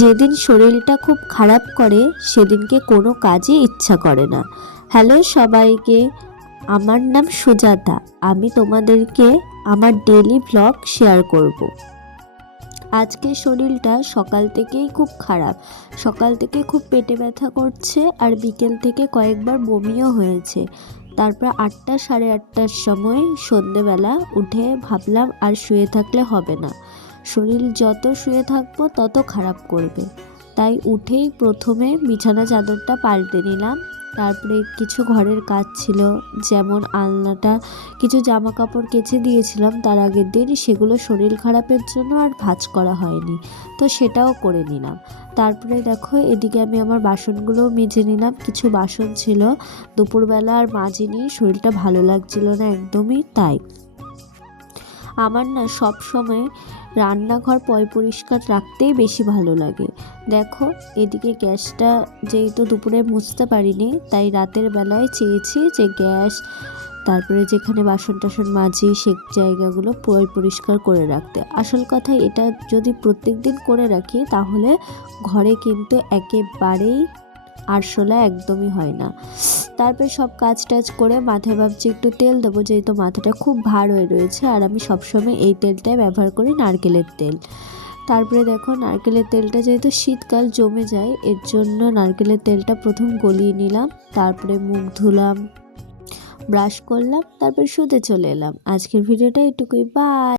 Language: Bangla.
যেদিন শরীরটা খুব খারাপ করে সেদিনকে কোনো কাজই ইচ্ছা করে না। হ্যালো সবাইকে, আমার নাম সুজাতা। আমি তোমাদেরকে আমার ডেইলি ব্লগ শেয়ার করব। আজকে শরীরটা সকাল থেকেই খুব খারাপ। সকাল থেকে খুব পেটে ব্যথা করছে আর বিকেল থেকে কয়েকবার বমিও হয়েছে। তারপর 8টা সাড়ে 8টার সময় সন্ধেবেলা উঠে ভাবলাম আর শুয়ে থাকলে হবে না, শরীর যত শুয়ে থাকবো তত খারাপ করবে। তাই উঠেই প্রথমে বিছানা চাদরটা পাল্টে নিলাম। তারপরে কিছু ঘরের কাজ ছিল, যেমন আলনাটা, কিছু জামা কাপড় কেচে দিয়েছিলাম তার আগের দিন, সেগুলো শরীর খারাপের জন্য আর ভাঁজ করা হয়নি, তো সেটাও করে নিলাম। তারপরে দেখো এদিকে আমি আমার বাসনগুলোও মেজে নিলাম। কিছু বাসন ছিল দুপুরবেলা আর মাজিনি, শরীরটা ভালো লাগছিল না একদমই। তাই আমার না সব সময় রান্নাঘর পরিষ্কার রাখতেই বেশি ভালো লাগে। দেখো এদিকে গ্যাসটা যেহেতু দুপুরে মুছতে পারিনি, তাই রাতের বেলায় চেয়েছি যে গ্যাস, তারপরে যেখানে বাসন টাসন মাজি সে জায়গাগুলো পরিষ্কার করে রাখতে। আসল কথা, এটা যদি প্রত্যেক দিন করে রাখি তাহলে ঘরে কিন্তু একেবারেই আরশোলা একদমই হয় না। তারপর সব কাজ টাজ করে মাথায় ভাবছি একটু তেল দেবো, যেহেতু মাথাটা খুব ভার হয়ে রয়েছে, আর আমি সবসময় এই তেলটাই ব্যবহার করি, নারকেলের তেল। তারপরে দেখো নারকেলের তেলটা যেহেতু শীতকাল জমে যায়, এর জন্য নারকেলের তেলটা প্রথম গলিয়ে নিলাম। তারপরে মুখ ধুলাম, ব্রাশ করলাম, তারপর শুতে চলে এলাম। আজকের ভিডিওটা এটুকুই, বাই।